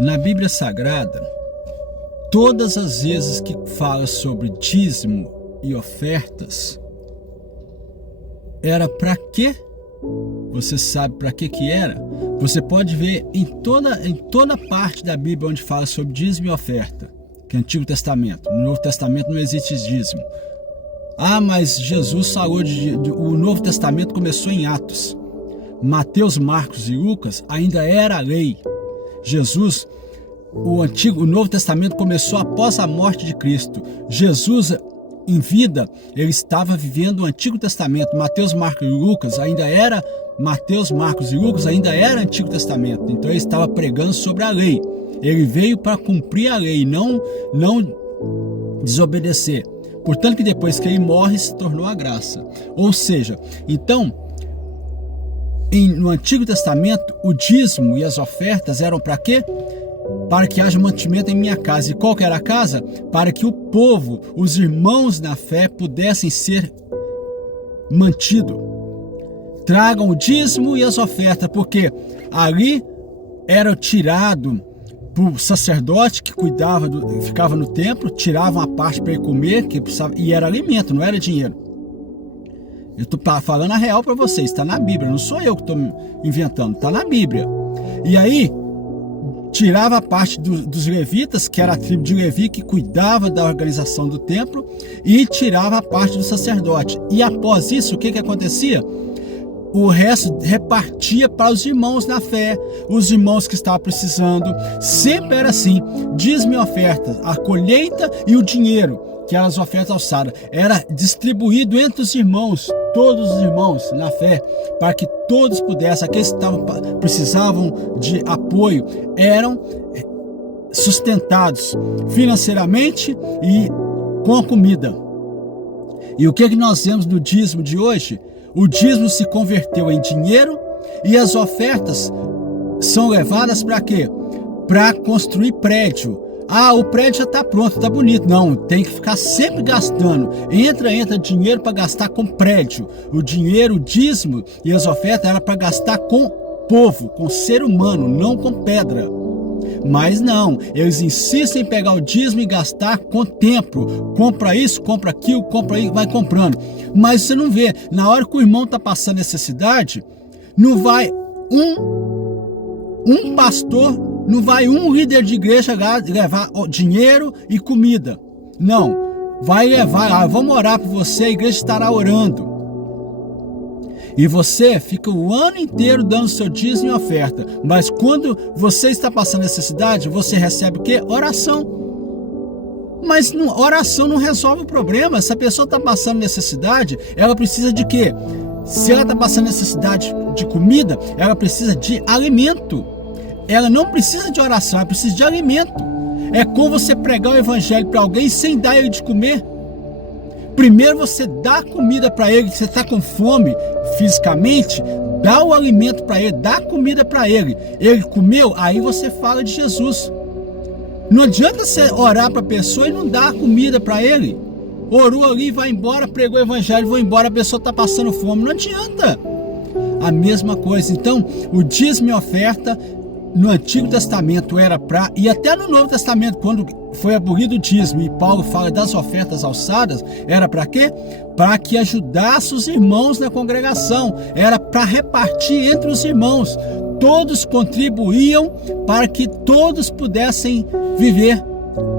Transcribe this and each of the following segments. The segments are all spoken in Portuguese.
Na Bíblia Sagrada, todas as vezes que fala sobre dízimo e ofertas, era para quê? Você sabe para que era? Você pode ver em toda parte da Bíblia onde fala sobre dízimo e oferta, que é o Antigo Testamento. No Novo Testamento não existe dízimo. Mas Jesus falou o Novo Testamento começou em Atos. Mateus, Marcos e Lucas ainda era a lei. O Novo Testamento começou após a morte de Cristo. Jesus, em vida, ele estava vivendo o Antigo Testamento. Mateus, Marcos e Lucas ainda era Antigo Testamento. Então ele estava pregando sobre a lei. Ele veio para cumprir a lei, não desobedecer. Portanto que depois que ele morre, se tornou a graça. Ou seja, então, no Antigo Testamento, o dízimo e as ofertas eram para quê? Para que haja mantimento em minha casa. E qual que era a casa? Para que o povo, os irmãos na fé, pudessem ser mantidos. Tragam o dízimo e as ofertas, porque ali era tirado para o sacerdote que cuidava, ficava no templo, tiravam a parte para ele comer, que precisava, e era alimento, não era dinheiro. Eu estou falando a real para vocês, está na Bíblia, não sou eu que estou inventando, está na Bíblia. E aí, tirava a parte dos levitas, que era a tribo de Levi, que cuidava da organização do templo, e tirava a parte do sacerdote. E após isso, o que acontecia? O resto repartia para os irmãos na fé, os irmãos que estavam precisando. Sempre era assim, dízimo e oferta, a colheita e o dinheiro, que eram as ofertas alçadas, era distribuído entre os irmãos, todos os irmãos na fé, para que todos pudessem, aqueles que precisavam de apoio, eram sustentados financeiramente e com a comida. E o que nós vemos no dízimo de hoje? O dízimo se converteu em dinheiro e as ofertas são levadas para quê? Para construir prédio. O prédio já está pronto, está bonito. Não, tem que ficar sempre gastando. Entra dinheiro para gastar com prédio. O dinheiro, o dízimo e as ofertas era para gastar com povo, com ser humano, não com pedra. Mas não, eles insistem em pegar o dízimo e gastar com templo. Compra isso, compra aquilo, vai comprando. Mas você não vê, na hora que o irmão está passando necessidade, não vai um pastor, não vai um líder de igreja levar dinheiro e comida. Não, vai levar, vamos orar por você, a igreja estará orando. E você fica o ano inteiro dando seu dízimo e oferta. Mas quando você está passando necessidade, você recebe o quê? Oração. Mas oração não resolve o problema. Se a pessoa está passando necessidade, ela precisa de quê? Se ela está passando necessidade de comida, ela precisa de alimento. Ela não precisa de oração, ela precisa de alimento. É como você pregar o evangelho para alguém sem dar ele de comer. Primeiro você dá comida para ele, que você está com fome fisicamente, dá o alimento para ele, dá comida para ele. Ele comeu, aí você fala de Jesus. Não adianta você orar para a pessoa e não dar comida para ele. Orou ali, vai embora, pregou o evangelho, vai embora, a pessoa está passando fome. Não adianta. A mesma coisa. Então, o dízimo e oferta no Antigo Testamento era para, e até no Novo Testamento, quando foi abolido o dízimo e Paulo fala das ofertas alçadas, era para quê? Para que ajudasse os irmãos na congregação, era para repartir entre os irmãos. Todos contribuíam para que todos pudessem viver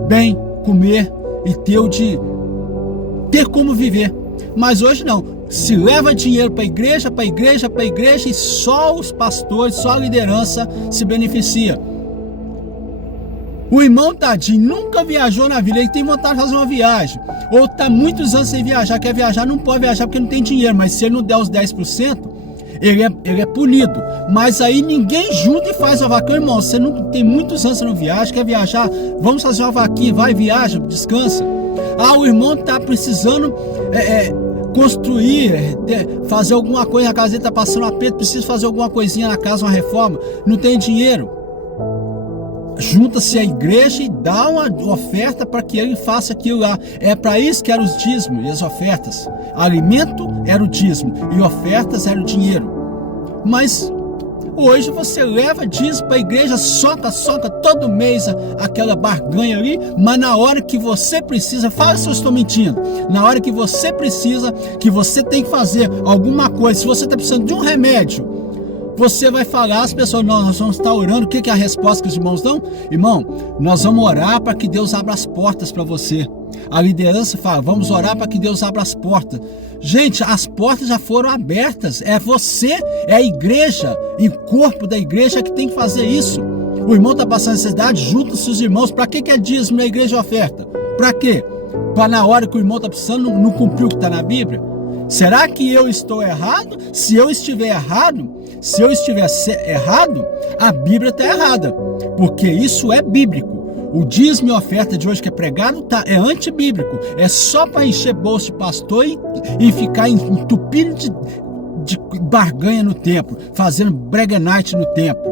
bem, comer e ter como viver. Mas hoje não. Se leva dinheiro para a igreja e só os pastores, só a liderança se beneficia. O irmão tadinho nunca viajou na vida, ele tem vontade de fazer uma viagem, ou está muitos anos sem viajar, quer viajar, não pode viajar porque não tem dinheiro, mas se ele não der os 10%, ele é punido. Mas aí ninguém junta e faz uma vaquinha. Irmão, você não tem muitos anos que não viaja, quer viajar, vamos fazer uma vaquinha, vai, viaja, descansa. O irmão está precisando construir, fazer alguma coisa, a casa dele está passando aperto, precisa fazer alguma coisinha na casa, uma reforma, não tem dinheiro. Junta-se a igreja e dá uma oferta para que ele faça aquilo lá. É para isso que eram os dízimos e as ofertas. Alimento era o dízimo e ofertas era o dinheiro. Mas Hoje você leva dízimo para a igreja, soca todo mês aquela barganha ali, mas na hora que você precisa, fala se eu estou mentindo, na hora que você precisa, que você tem que fazer alguma coisa, se você está precisando de um remédio, você vai falar, as pessoas, não, nós vamos estar orando, o que é a resposta que os irmãos dão? Irmão, nós vamos orar para que Deus abra as portas para você. A liderança fala, vamos orar para que Deus abra as portas. Gente, as portas já foram abertas, é você, é a igreja, e o corpo da igreja que tem que fazer isso. O irmão está passando necessidade, junta-se os irmãos. Para que é dízimo na igreja e oferta? Para quê? Para na hora que o irmão está precisando, não cumprir o que está na Bíblia? Será que eu estou errado? Se eu estiver errado, a Bíblia está errada, porque isso é bíblico. O dízimo e oferta de hoje que é pregado é antibíblico, é só para encher bolso de pastor e ficar entupido de barganha no templo, fazendo brega night no templo,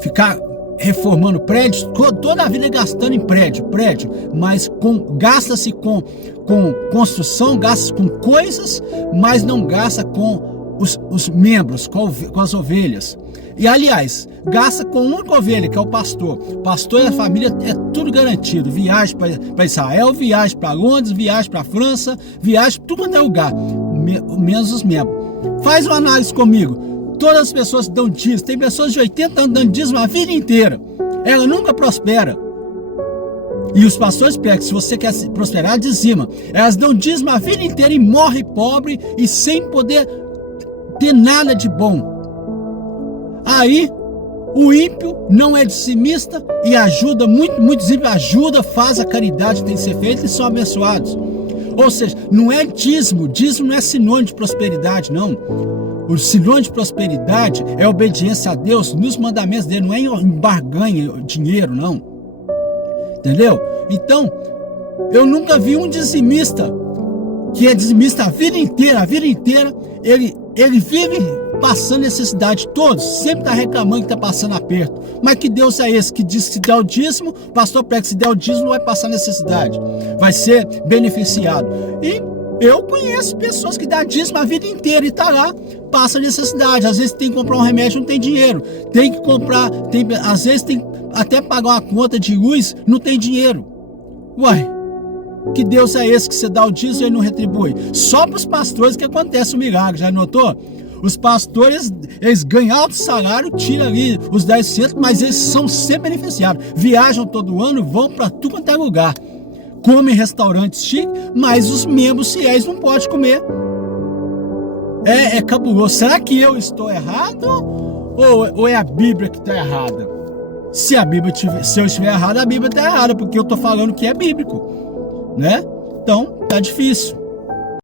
ficar reformando prédios, toda a vida gastando em prédio, mas gasta-se com construção, gasta-se com coisas, mas não gasta com os membros, com as ovelhas. E aliás, gasta com uma ovelha, que é o pastor. Pastor e a família é tudo garantido. Viagem para Israel, viagem para Londres, viagem para França, viagem para tudo quanto é lugar, menos os membros. Faz uma análise comigo. Todas as pessoas dão dízimo, tem pessoas de 80 anos dando dízimo a vida inteira. Ela nunca prospera. E os pastores pregam, se você quer prosperar, dizima. Elas dão dízimo a vida inteira e morrem pobre e sem poder ter nada de bom. Aí, o ímpio não é dizimista e ajuda, muitos ímpios ajudam, faz a caridade tem que ser feita e são abençoados. Ou seja, não é dízimo não é sinônimo de prosperidade, não. O sinônimo de prosperidade é obediência a Deus nos mandamentos dele, não é em barganha, dinheiro, não. Entendeu? Então, eu nunca vi um dizimista que é dizimista a vida inteira, ele vive passando necessidade, todos, sempre está reclamando que está passando aperto. Mas que Deus é esse que diz que se der o dízimo, o pastor prega que se der o dízimo não vai passar necessidade, vai ser beneficiado. E eu conheço pessoas que dão dízimo a vida inteira e está lá, passa necessidade. Às vezes tem que comprar um remédio, não tem dinheiro. Tem que comprar, às vezes tem até pagar uma conta de luz, não tem dinheiro. Uai, que Deus é esse que você dá o dízimo e não retribui? Só para os pastores que acontece o milagre, já notou? Os pastores, eles ganham alto salário, tiram ali os 10%, mas eles são sempre beneficiados. Viajam todo ano, vão para tudo quanto é lugar. Comem em restaurantes chiques, mas os membros fiéis não podem comer. É cabuloso. Será que eu estou errado? Ou é a Bíblia que está errada? Se eu estiver errado, a Bíblia está errada, porque eu estou falando que é bíblico, né? Então, tá difícil.